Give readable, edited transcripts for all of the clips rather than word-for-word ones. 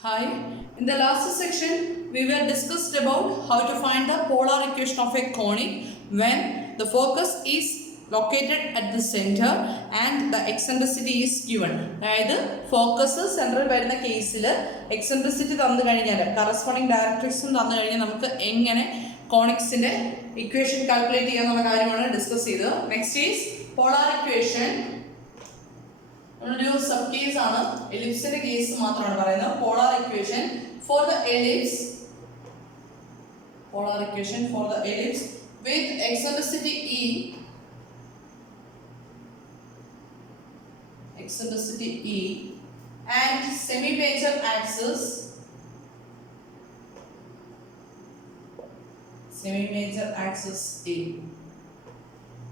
Hi, in the last section we were discussed about how to find the polar equation of a conic when the focus is located at the center and the eccentricity is given. അതായത് focus central വരുന്ന കേസിൽ eccentricity തന്നു കഴിഞ്ഞാൽ corresponding ഡയറക്ട്രിക്സും തന്നു കഴിഞ്ഞാൽ നമുക്ക് എങ്ങനെ കോണിക്സിന്റെ equation calculate ചെയ്യാന്നുള്ള കാര്യമാണ് ഡിസ്കസ് ചെയ്തത്. Next is polar equation. നമ്മളൊരു സബ് കേസ് ആണ്, എലിപ്സിന്റെ കേസ് മാത്രമാണ് പറയുന്നത്. Polar equation for the ellipse, polar equation for the ellipse with eccentricity E, eccentricity E and semi-major axis, semi-major axis A.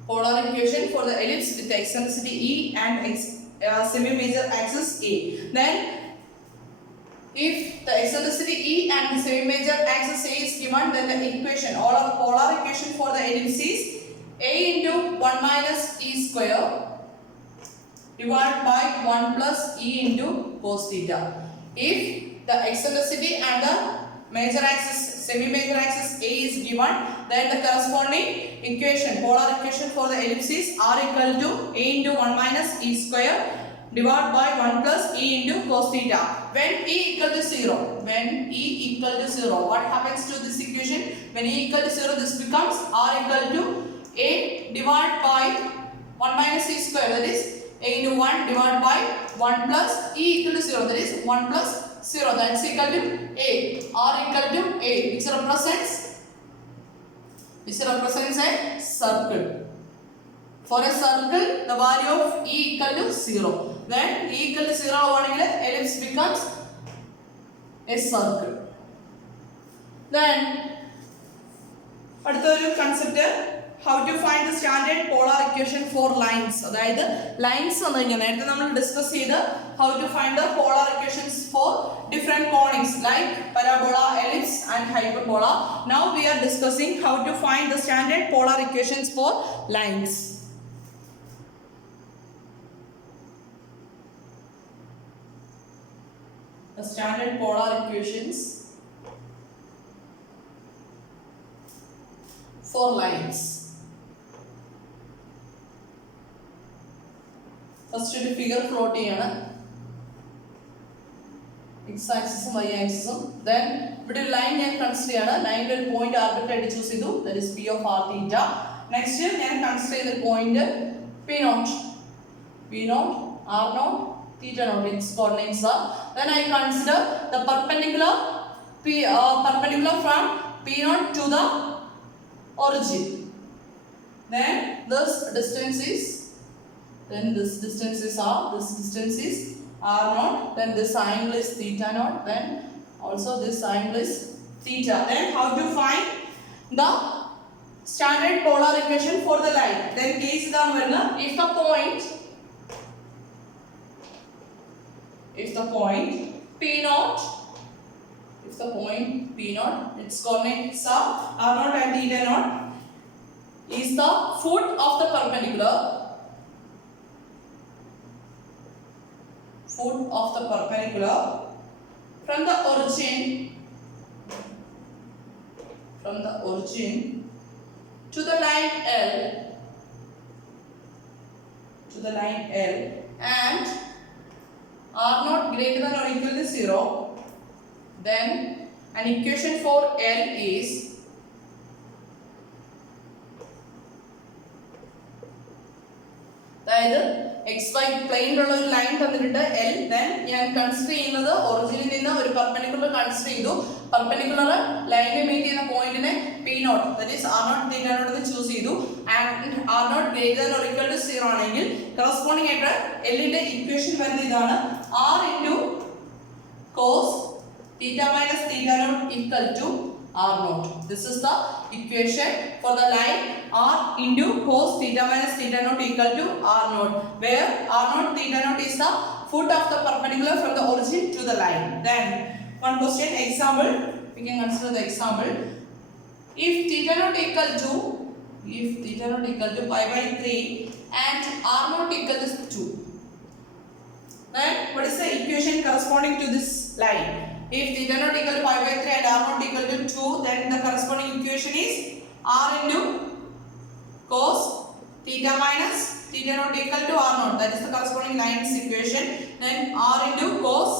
Polar equation for the ellipse with eccentricity E and semi-major axis A. Then if the eccentricity E and the semi-major axis A is given, then the equation or the polar equation for the ellipse is A into 1 minus E square divided by 1 plus E into cos theta. If the eccentricity and the major axis, semi-major axis A is given, then the corresponding equation, polar equation for the ellipse is R equal to A into 1 minus E square divided by 1 plus E into cos theta. When E equal to 0, when E equal to 0, what happens to this equation? When E equal to 0, this becomes R equal to A divided by 1 minus E square, that is A into 1 divided by 1 plus E equal to 0, that is 1 plus 0, that's equal to A. R equal to A, which represents a circle. For a circle, the value of E equal to 0. Then E equal to 0 ആണെങ്കിൽ ellipse becomes a circle. Then അടുത്തൊരു concept, how to find the standard polar equation for lines. അതായത് lines എന്ന് പറഞ്ഞാൽ നേരത്തെ നമ്മൾ discuss ചെയ്ത് how to find the polar equations for different conics like parabola, ellipse and hyperbola. Now we are discussing how to find the standard polar equations for lines. The standard polar equations for lines. First ഒരു figure plot ചെയ്യാണ്, X ആക്സിസും Y ആക്സിസും. Then ഇവിടെ ഒരു line ഞാൻ consider ചെയ്യാണ്. ലൈനിന്റെ ഒരു പോയിന്റ് ആർബിട്രറി ആയിട്ട് ചൂസ് ചെയ്തു, that is P of R theta. Next ഞാൻ കൺസിഡർ ചെയ്ത point P naught, R naught, theta naught, its coordinates are. Then I consider the perpendicular from P naught to the origin. Then this distance is R naught. Then this angle is theta naught. Then also this angle is theta. Then how to find the standard polar equation for the line? Then case down varna, if the point P naught, its coordinates are R naught and theta naught, is the foot of the perpendicular from the origin to the line L, and R naught greater than or equal to 0, then an equation for L is അതായത് X Y പ്ലെയിനിലുള്ള ഒരു line തന്നിട്ടുണ്ട് L. then ഞാൻ consider ചെയ്യുന്നത് ഒറിജിനിൽ നിന്ന് ഒരു perpendicular consider ചെയ്തു. Perpendicular ലൈനിനെ മീറ്റ് ചെയ്യുന്ന പോയിന്റിനെ P naught, that is R naught theta naught എന്ന് ചൂസ് ചെയ്തു. And R naught greater than or equal to 0 ആണെങ്കിൽ കറസ്പോണ്ടിങ് ആയിട്ട് L ന്റെ ഇക്വേഷൻ വരുന്നത് ഇതാണ്, R into cos theta minus theta naught equal to R naught. This is the equation for the line R into cos theta minus theta naught equal to R naught, where R naught theta naught is the foot of the perpendicular from the origin to the line. Then one question example, we can consider the example. If theta naught equal to pi by 3 and R naught equal to 2, then what is the equation corresponding to this line? If theta not equal to pi by 3 and r not equal to 2, then the corresponding equation is r into cos theta minus theta not equal to r naught. That is the corresponding lines equation. Then r into cos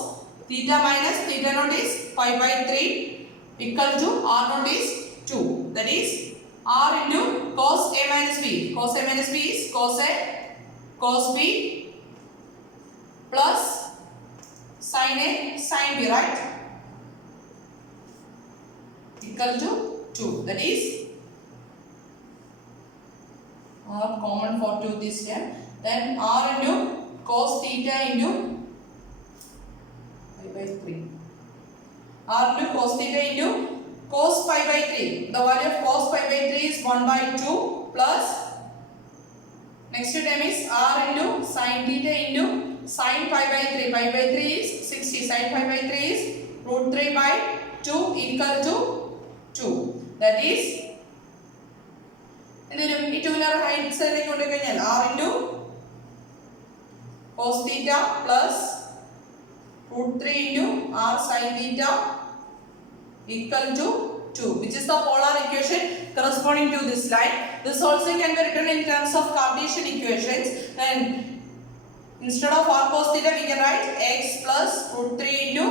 theta minus theta naught is pi by 3 equal to r naught is 2. That is r into cos a minus b. Cos a minus b is cos a cos b plus sin a sin b, right? Equal to 2. That is r common for 2 this time. Then r into cos theta into pi by 3. R into cos theta into cos pi by 3. The value of cos pi by 3 is 1 by 2 plus next term is r into sin theta into sin pi by 3. Pi by 3 is 60. Sin pi by 3 is root 3 by 2 equal to 2. That is ഈ 2 നെ right സൈഡിലേക്ക് കൊണ്ടുപോയി r into cos theta plus root 3 into r sin theta equal to 2, which is the polar equation corresponding to this line. This also can be written in terms of Cartesian equations. Then instead of r cos theta we can write x plus root 3 into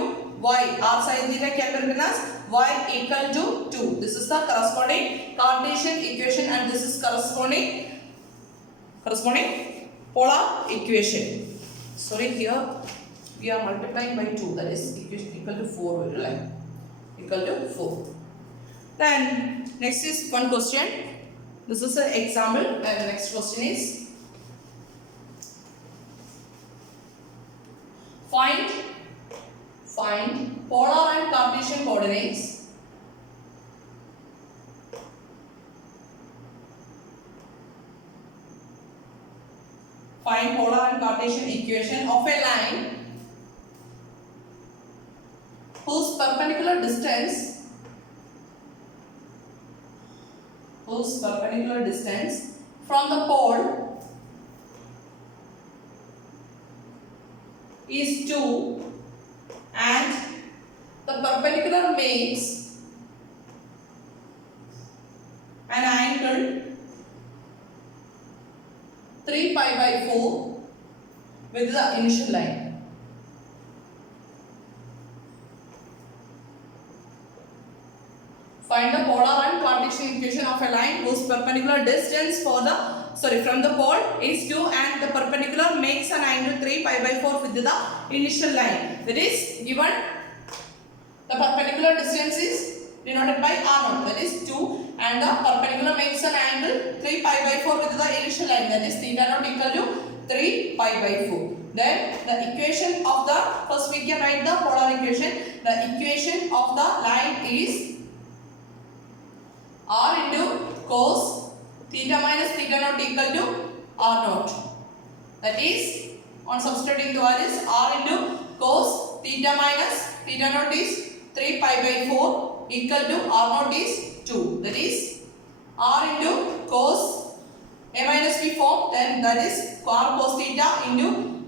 y. R sin theta can be written as y equal to 2. This is the corresponding Cartesian equation and this is corresponding polar equation. Sorry, here we are multiplying by 2, that is equation equal to 4, like equal to 4. Then next is one question. This is an example and the next question is find polar and Cartesian coordinates find polar and Cartesian equation of a line whose perpendicular distance from the pole is 2 and the perpendicular makes an angle 3 pi by 4 with the initial line. Find the polar and Cartesian equation of a line whose perpendicular distance from the pole is 2 and the perpendicular makes an angle 3 pi by 4 with the initial line. That is given the perpendicular distance is denoted by r naught, that is 2, and the perpendicular makes an angle 3 pi by 4 with the initial line, that is theta naught equal to 3 pi by 4. Then the equation of the first we can write the polar equation. The equation of the line is r into cos theta minus theta naught equal to r naught. That is on substituting the values, r into cos theta minus theta naught is 3 pi by 4 equal to r naught is 2. That is r into cos a minus b form, then that is r cos theta into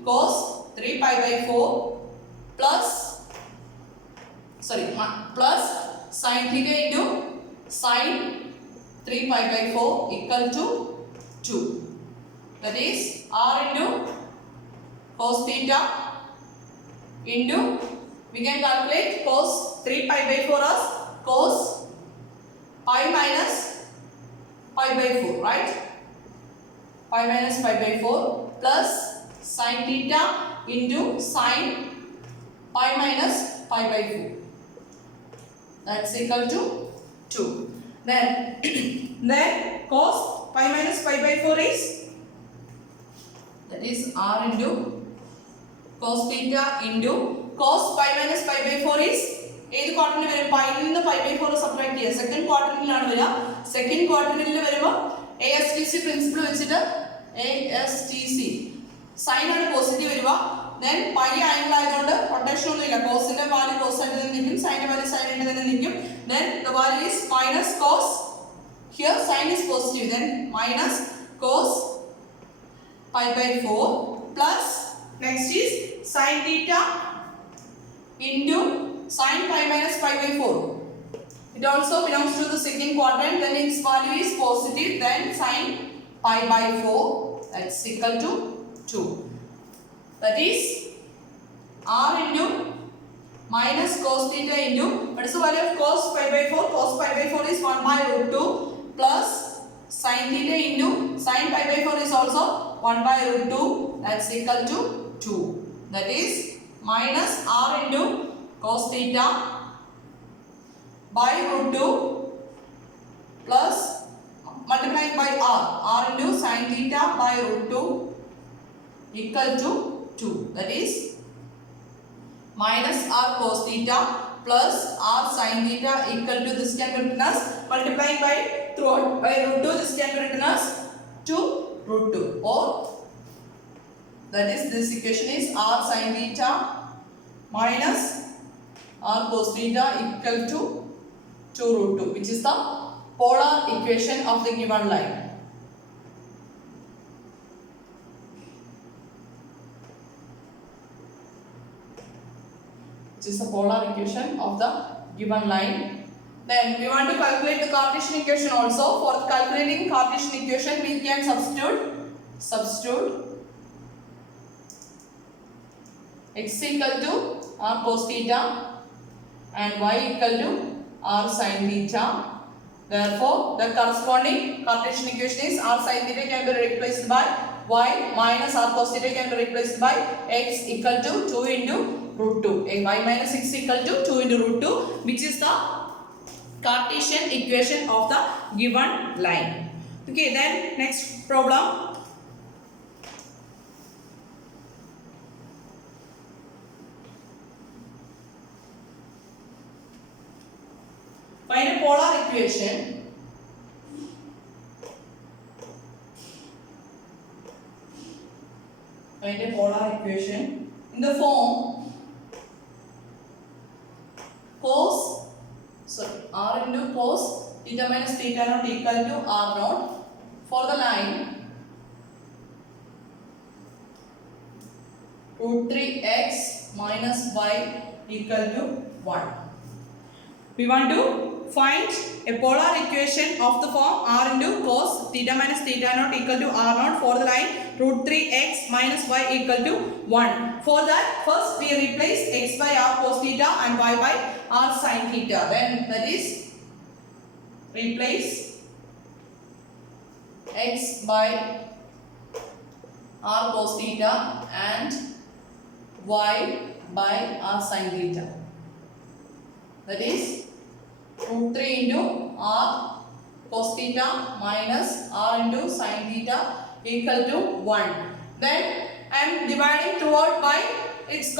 cos 3 pi by 4 plus sin theta into sin 3 pi by 4 equal to 2. That is r into cos theta into, we can calculate cos 3 pi by 4 as cos pi minus pi by 4, right? Pi minus pi by 4 plus sin theta into sin pi minus pi by 4. That's equal to 2. Then cos pi minus pi by 4 is, that is r into cos theta into cos pi minus pi by 4 is ഏത് ക്വാഡ്രന്റിൽ വരും? പൈയിൽ നിന്ന് pi by 4 subtract ചെയ്യുക. Second ക്വാഡ്രന്റിലാണ് വരിക. Second ക്വാഡ്രന്റിൽ വരുമ്പോൾ ASTC principle വെച്ചിട്ട് ASTC sign ആണ് positive വരിക. then pi angle ആയതുകൊണ്ട് റൊട്ടേഷൻ ഒന്നുമില്ല. കോസിന്റെ വാല്യൂ കോസ് ആയിട്ട് തന്നെ നിൽക്കും, സൈനിന്റെ വാല്യൂ സൈൻ ആയിട്ട് തന്നെ നിൽക്കും. then the value is minus cos, here sin is positive, then minus cos pi by 4 plus next is sin theta into sin pi minus pi by 4. It also belongs to the second quadrant, then its value is positive, then sin pi by 4, that's equal to 2. That is r into minus cos theta into, what is the value of cos pi by 4? Cos pi by 4 is 1 by root 2 plus sin theta into sin pi by 4 is also 1 by root 2, that's equal to 2. That is minus r into cos theta by root 2 plus multiplying by r into sin theta by root 2 equal to 2. That is minus r cos theta plus r sin theta equal to, this can be written as multiplying by throughout by root 2, this can be written as 2 root 2, or that is this equation is r sin theta minus r cos theta equal to 2 root 2, which is the polar equation of the given line. Which is the polar equation of the given line. Then we want to calculate the Cartesian equation also. For calculating Cartesian equation, we can substitute x equal to r cos theta and y equal to r sin theta. Therefore, the corresponding Cartesian equation is r sin theta can be replaced by y minus r cos theta can be replaced by x equal to 2 into root 2. Y minus x equal to 2 into root 2, which is the Cartesian equation of the given line. Okay, then next problem. Find a polar equation in the form r into cos theta minus theta naught equal to r naught for the line root 3x minus y equal to 1. We want to find a polar equation of the form r into cos theta minus theta naught equal to r naught for the line root 3x minus y equal to 1. For that, first we replace x by r cos theta and y by r sin theta. Then that is replace x by r cos theta and y by r sin theta. That is root 3 into r cos theta minus r into sin theta equal to 1. Then I am dividing throughout by its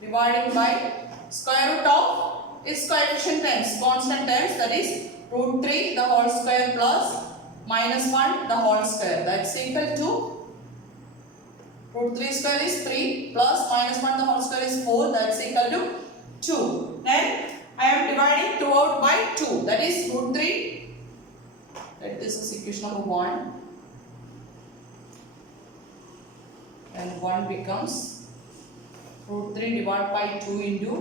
dividing by square root of its coefficient terms, constant terms, that is root 3 the whole square plus minus 1 the whole square, that's equal to root 3 square is 3 plus minus 1 the whole square is 4, that's equal to 2. Then I am dividing throughout by 2, that is root 3, that this is equation number 1, and 1 becomes root 3 divided by 2 into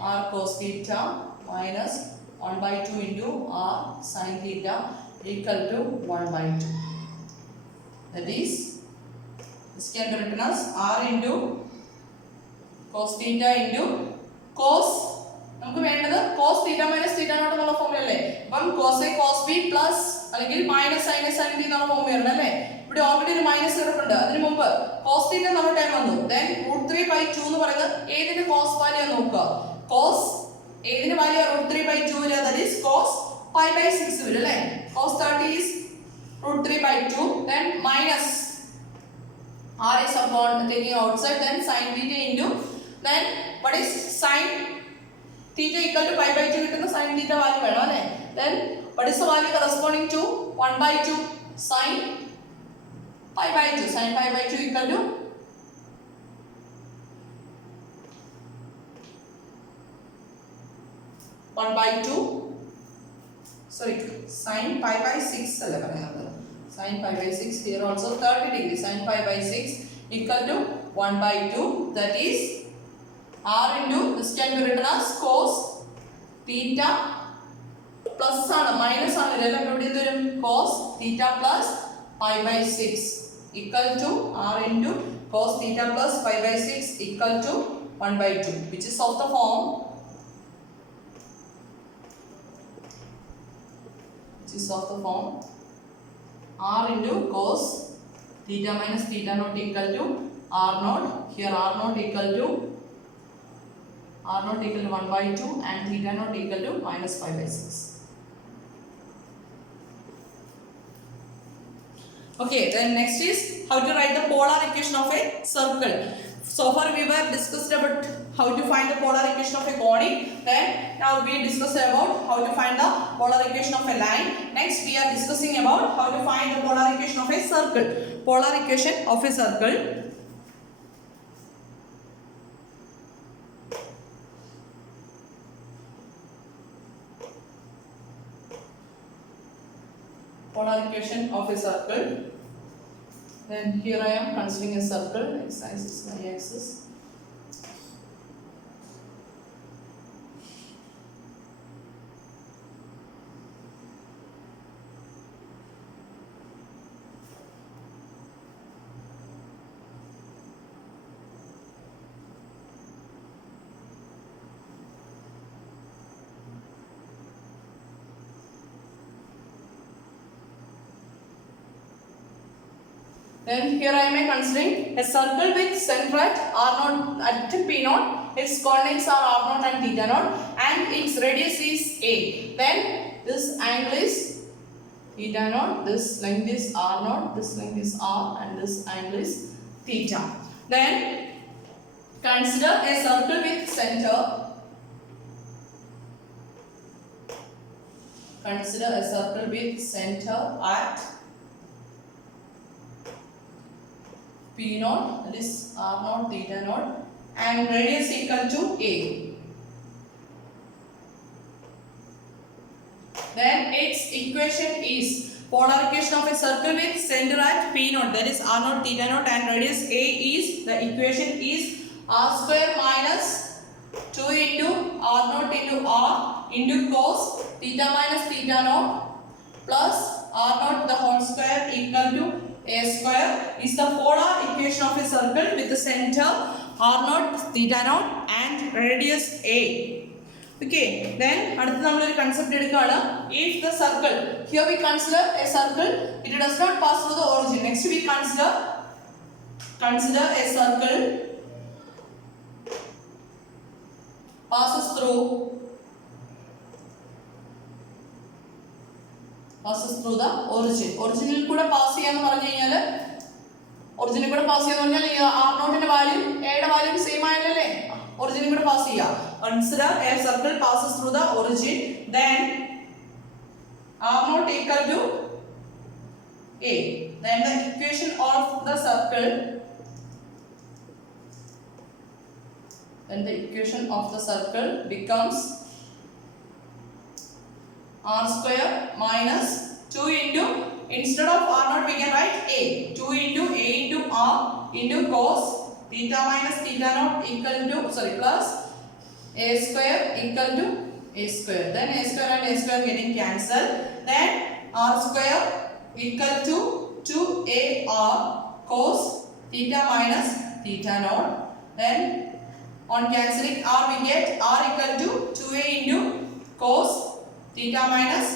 r cos theta minus 1 by 2 into r sin theta equal to 1 by 2. That is, this can be written as r into cos theta into cos, നമുക്ക് വേണ്ടത് cos theta minus theta naught എന്നുള്ള formula അല്ലേ. അപ്പം cos a cos b plus അല്ലെങ്കിൽ minus sin a sin b എന്നുള്ള formula ആണ് അല്ലേ. ഇവിടെ ഓൾറെഡി ഒരു മൈനസ് കിടപ്പുണ്ട്. അതിനു മുമ്പ് cos theta എന്നുള്ള ടൈം വന്നു. then root 3 by 2 എന്ന് പറയുന്നത് ഏതിന്റെ cos വാല്യൂ ആണ് നോക്കുക. cos ഏതിന്റെ വാല്യൂ root 3 by 2 വരിക, that is cos pi by 6 വരും അല്ലേ. cos 30 is root 3 by 2, then minus r is upon taking outside, then sin theta into, then what is sin theta equal to pi by 2 കിട്ടുന്ന sin theta value വേണം അല്ലേ. then what is the value corresponding to 1 by 2 sin pi by 2, sin pi by 2 equal to 1 by 2, sorry, sin pi by 6 അല്ല പറയുന്നത്, sin pi by 6 here also 30 degree, sin pi by 6 equal to 1 by 2, that is r into this can be written as cos theta plus ആണ് minus ആണ് ഇതെല്ലാം ഇവിടെ എന്ത് വരും cos theta plus pi by 6 equal to r into cos theta plus pi by 6 equal to 1 by 2, which is of the form r into cos theta minus theta naught equal to r naught. Here r naught equal to 1 by 2 and theta naught equal to minus 5 by 6. Okay, then next is how to write the polar equation of a circle. So far we were discussed about how to find the polar equation of a conic. Then now we discussed about how to find the polar equation of a line. Next we are discussing about how to find the polar equation of a circle. Polar equation of a circle. Polar equation of a circle. Then here I am considering a circle. X axis, y axis. Then here I am considering a circle with center at r0 at p0. Its coordinates are r0 and theta naught, and its radius is a. Then this angle is theta naught. This length is r0. This length is r, and this angle is theta. Then consider a circle with center. Consider a circle with center at p0, that is r0 theta naught, and radius equal to a. Then its equation is polar equation of a circle with center at p0, that is r0 theta naught, and radius a is, the equation is r square minus 2 into r0 into r into cos theta minus theta naught plus r0 the whole square equal to a square is the polar equation of a circle with the center r0 theta naught and radius a. Okay, then അടുത്ത നമ്മൾ ഒരു concept എടുക്കുകയാണ്. If the circle, here we consider a circle, it does not pass through the origin. Next we consider a circle passes through the origin. Original കൂടെ pass ചെയ്യാന്ന് പറഞ്ഞു കഴിഞ്ഞാൽ ഒറിജിനിൽ കൂടെ പാസ് ചെയ്യാന്ന് പറഞ്ഞാൽ r0 ന്റെ വാല്യൂ a യുടെ വാല്യൂ സെയിം ആയല്ലേ, ഒറിജിനിൽ കൂടെ പാസ് ചെയ്യാം. Consider a circle passes through the origin, then r0 equal to a. Then the equation of the circle becomes r square minus 2 into, instead of r0 we can write a, 2 into a into r into cos theta minus theta naught equal to, plus a square equal to a square. Then a square and a square getting cancelled. Then r square equal to 2ar cos theta minus theta naught. Then on cancelling r we get r equal to 2a into cos theta minus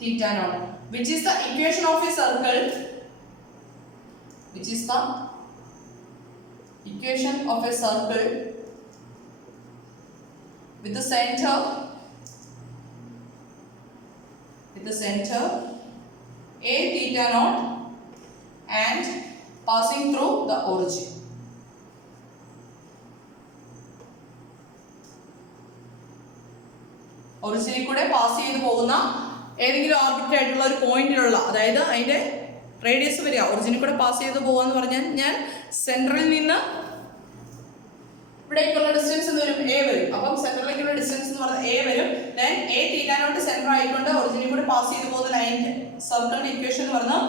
theta naught, which is the equation of a circle. With the center a theta naught and passing through the origin. ഒറിജിനിൽ കൂടെ pass ചെയ്ത് പോകുന്ന ഏതെങ്കിലും arbitrary ആയിട്ടുള്ള ഒരു പോയിന്റിലുള്ള, അതായത് അതിന്റെ radius വരിക, ഒറിജിനിൽ കൂടെ പാസ് ചെയ്ത് പോകാന്ന് പറഞ്ഞാൽ ഞാൻ സെൻട്രലിൽ നിന്ന് ഇവിടേക്കുള്ള ഡിസ്റ്റൻസ് എന്ന് വരും a വരും. അപ്പം സെൻട്രലിലേക്കുള്ള ഡിസ്റ്റൻസ് എന്ന് പറഞ്ഞാൽ a വരും. Then a theta naught centre ആയിക്കൊണ്ട് ഒറിജിനിൽ കൂടെ പാസ് ചെയ്ത് പോകുന്ന ലൈനിന്റെ സർക്കിളിന്റെ ഇക്വേഷൻ എന്ന് പറഞ്ഞാൽ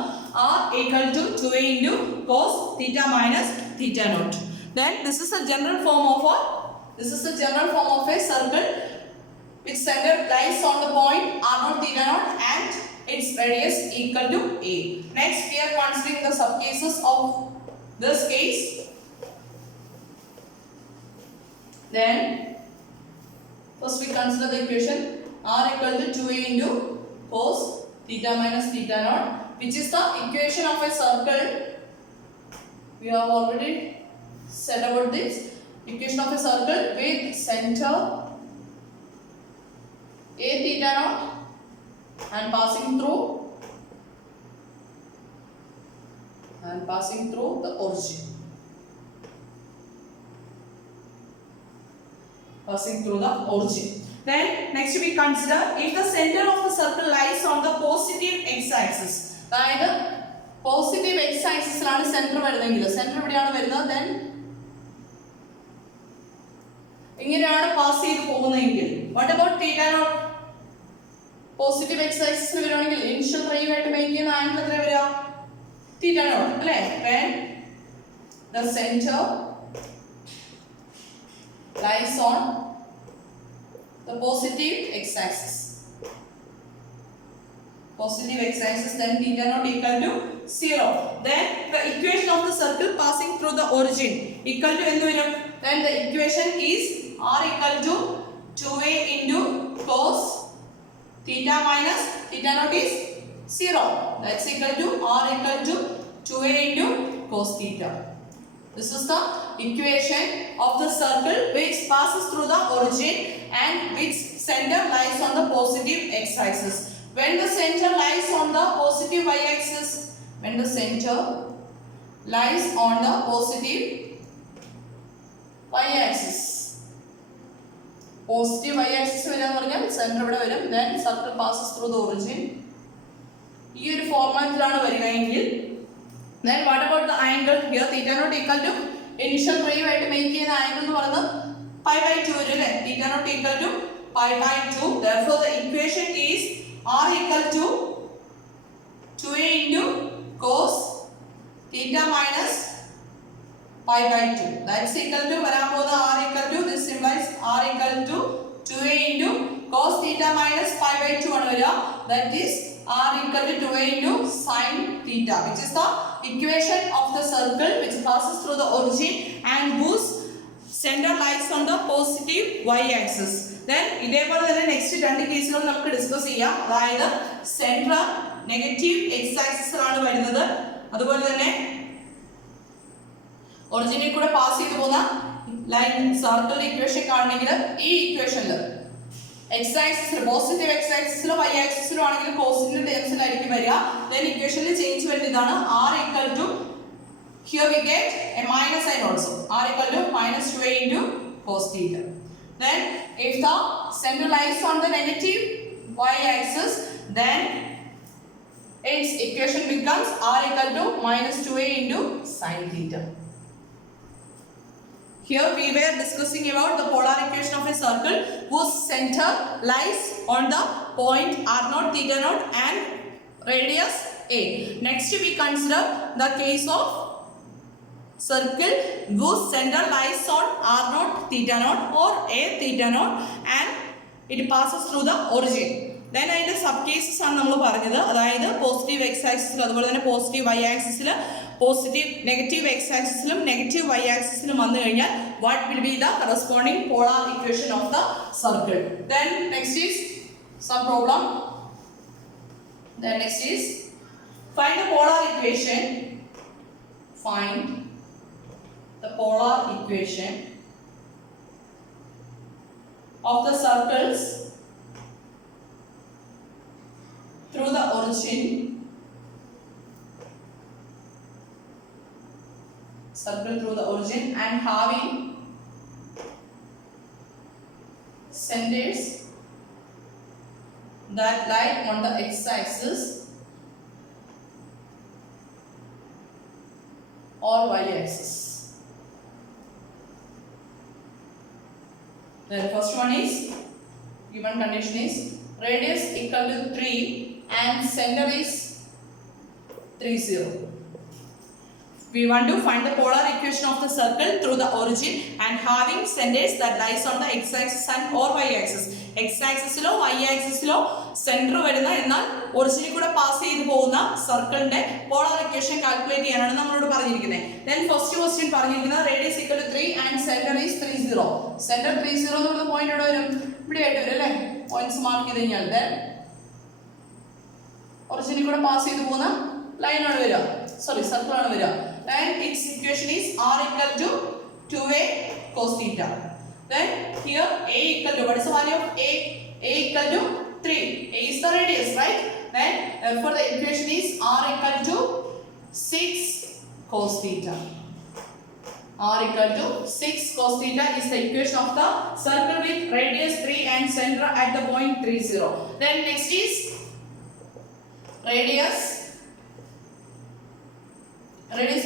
r equal to 2a into cos theta minus theta naught. Then this is a general form of a This is the general form of a circle which center lies on the point r0 theta naught and its radius equal to a. Next we are considering the subcases of this case. Then first we consider the equation r equal to 2a into cos theta minus theta naught, which is the equation of a circle. We have already said about this equation of a circle with center a theta naught and passing through the origin. Then next we consider if the center of the circle lies on the positive x-axis. അതായത് positive X ആക്സിസിലാണ് centre വരുന്നതെങ്കിൽ centre എവിടെയാണ് വരുന്നത്, then ഇങ്ങനെയാണ് pass ചെയ്ത് പോകുന്നതെങ്കിൽ what about theta naught? Positive X ആക്സിസിൽ വരുവാണെങ്കിൽ ഇനിഷ്യൽ റേയുമായിട്ട് മേക്ക് ചെയ്യുന്ന ആംഗിൾ എത്ര വരിക? തീറ്റ നോട്ട് അല്ലേ? when the center lies on the positive x-axis. Then theta naught equal to 0. Then the equation of the circle passing through the origin equal to endu varum? Then the equation is r equal to 2a into cos theta minus theta naught is 0. That's equal to r equal to 2a into cos theta. This is the equation of the circle which passes through the origin and which center lies on the positive x-axis. When the center lies on the positive y-axis, positive y-axis വരാന്ന് പറഞ്ഞാൽ centre ഇവിടെ വരും, then circle passes through the origin. ഈ ഒരു ഫോർമാറ്റിലാണ് വരികയെങ്കിൽ then what about the angle? Here theta naught equal to initial ray ആയിട്ട് make ചെയ്യുന്ന angle എന്ന് പറയുന്നത് pi by 2 വരും അല്ലേ? theta naught equal to pi by 2. Therefore the equation is r equal to 2a into cos theta minus pi by 2. That's equal to വരാൻ പോകുന്ന r equal to, this implies r equal to 2a into cos theta minus pi by 2 ആണ് വരിക. That is r equal to 2a into sin theta, which is the equation of the circle which passes through the origin and whose center lies on the positive y-axis. Then ഇതേപോലെ തന്നെ next രണ്ട് കേസുകൾ നമുക്ക് discuss ചെയ്യാം. അതായത് centre negative X ആക്സിസിലാണ് വരുന്നത്, അതുപോലെ തന്നെ ഒറിജിനിൽ കൂടെ പാസ് ചെയ്തു പോകുന്ന ലൈൻ സർക്കിളിന്റെ ഇക്വേഷൻ കാണണമെങ്കിൽ ഈ ഇക്വേഷനിൽ എക്സ് ആക്സിസിൽ പോസിറ്റീവ് എക്സ് ആക്സിസിലോ വൈ ആക്സിസിലോ ആണെങ്കിൽ കോസിന്റെ ടേംസിലായിരിക്കും വരിക. ദെൻ ഇക്വേഷനിൽ ചേഞ്ച് വരുന്ന ഇതാണ് r equal to, here we get a minus sign also, r equal to minus 2a into cos theta. Then if the center lies on the negative y-axis, then its equation becomes r equal to minus 2a into sin theta. Here we were discussing about the polar equation of a circle whose center lies on the point r0 theta naught and radius a. Next we consider the case of circle whose center lies on r0 theta naught or a theta naught and it passes through the origin. Then അതിന്റെ sub cases ആണ് നമ്മൾ പറഞ്ഞത്. അതായത് positive X ആക്സിസിൽ അതുപോലെ തന്നെ positive Y ആക്സിസിൽ positive negative X ആക്സിസിലും നെഗറ്റീവ് വൈ ആക്സിസിലും വന്നു കഴിഞ്ഞാൽ what will be the corresponding polar equation of the circle. Then next is some problem. Then next is find the polar equation. Find the polar equation of the circles through the origin, circle through the origin and having centers that lie on the x-axis or y-axis. The first one is, given condition is radius equal to 3 and center is 3, 0. We want to find the polar equation of the circle through the origin and having centers that lies on the x-axis and or y-axis. X-axis-ലോ y-axis-ലോ centre വരുന്ന എന്നാൽ ഒറിജിനിൽ കൂടെ pass ചെയ്തു പോകുന്ന സർക്കിളിന്റെ polar equation calculate ചെയ്യാനാണ് നമ്മളോട് പറഞ്ഞിരിക്കുന്നത്. Then first question പറഞ്ഞിരിക്കുന്നത് radius equal to 3 and center is 30. Center 30 എന്ന് പറയുന്ന പോയിന്റ് എവിടെ വരും? ഇവിടെ ആയിട്ട് വരും അല്ലേ? പോയിന്റ്സ് മാർക്ക് ചെയ്ത് കഴിഞ്ഞാൽ then ഒറിജിനിൽ കൂടെ പാസ് ചെയ്തു പോകുന്ന ലൈൻ ആണ് വരിക. Sorry, circle ആണ് വരിക. Then its equation is r equal to 2a cos theta. Then here a equal to, what is the value of a? A equal to 3. A is the radius, right? Then therefore the equation is r equal to 6 cos theta. R equal to 6 cos theta is the equation of the circle with radius 3 and center at the point 30. Then next is radius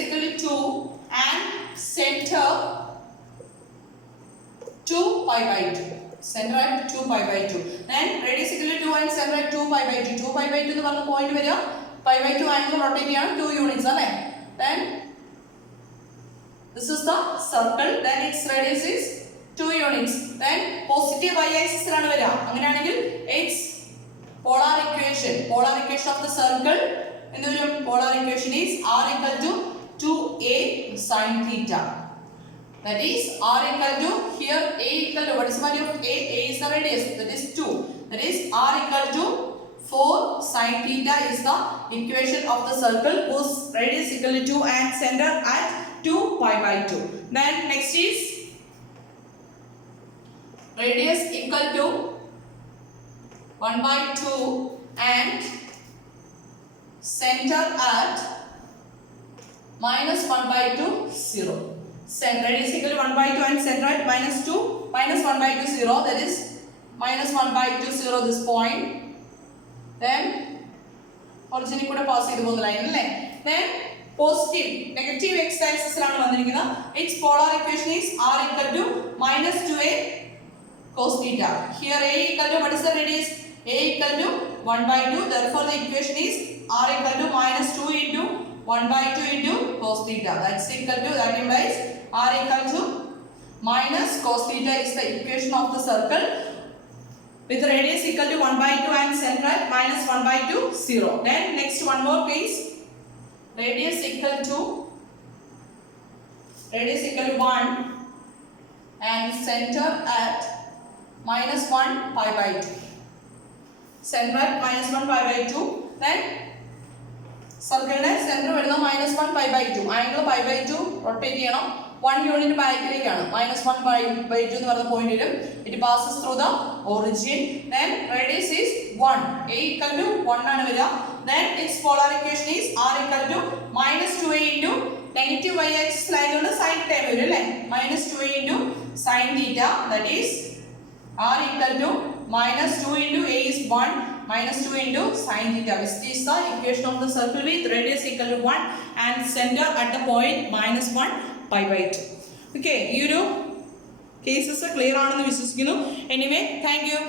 equal to 2 and center 2 pi by 2. Center at 2 pi by 2. Then radius equal to 2 and center at 2 pi by 2. 2 pi by 2 എന്ന് പറഞ്ഞ point വരിക pi by 2 angle rotate ചെയ്യാണ് 2 units അല്ലേ. Then this is the circle. Then its radius is 2 units. Then positive y-axis ലാണ് വരിക. അങ്ങനെയാണെങ്കിൽ its polar equation of the circle എന്ത് വരും? Polar equation is r equal to 2a sin theta. That is r equal to, here a equal to, what is the value of a? A is the radius, that is 2. That is r equal to 4 sin theta is the equation of the circle whose radius equal to 2 and center at 2 pi by 2. Then next is radius equal to 1 by 2 and center at minus 1 by 2 0. Radius equal to 1 by 2 and center at minus 1 by 2 0. That is minus 1 by 2 0 this point. Then ഒറിജിനിൽ കൂടെ pass ചെയ്തു പോകുന്ന line അല്ലേ. Then positive negative x axis ലാണ് വന്നിരിക്കുന്നത്. Its polar equation is r equal to minus 2a cos theta. Here a equal to, what is the radius? A equal to 1 by 2. Therefore the equation is r equal to minus 2 into 1 by 2 into cos theta. That's equal to, that implies r equal to minus cos theta is the equation of the circle with radius equal to 1 by 2 and center at minus 1 by 2 0. Then next one more please. Radius equal to 1 and center at minus 1 pi by 2. Center at minus 1 pi by 2. Then സർക്കിളിന്റെ centre വരുന്നത് minus 1 pi by 2. Angle pi by 2 rotate ചെയ്യണം 1 unit ബാക്കിലേക്കാണ്. minus 1 pi by 2 എന്ന് പറയുന്ന point വരും. It passes through the origin. Then radius is 1. A equal to 1 ആണ് വരിക. Then its polar equation is r equal to minus 2a into negative y-axis ആയതുകൊണ്ട് sin time വരും അല്ലേ. minus 2a into sin theta. That is r equal to minus 2 into a is 1 minus 2 into sin theta, which is the equation of the circle with radius equal to 1 and center at the point minus 1 pi by 2. Okay, ഈ ഒരു cases clear ആണെന്ന് വിശ്വസിക്കുന്നു. Anyway thank you.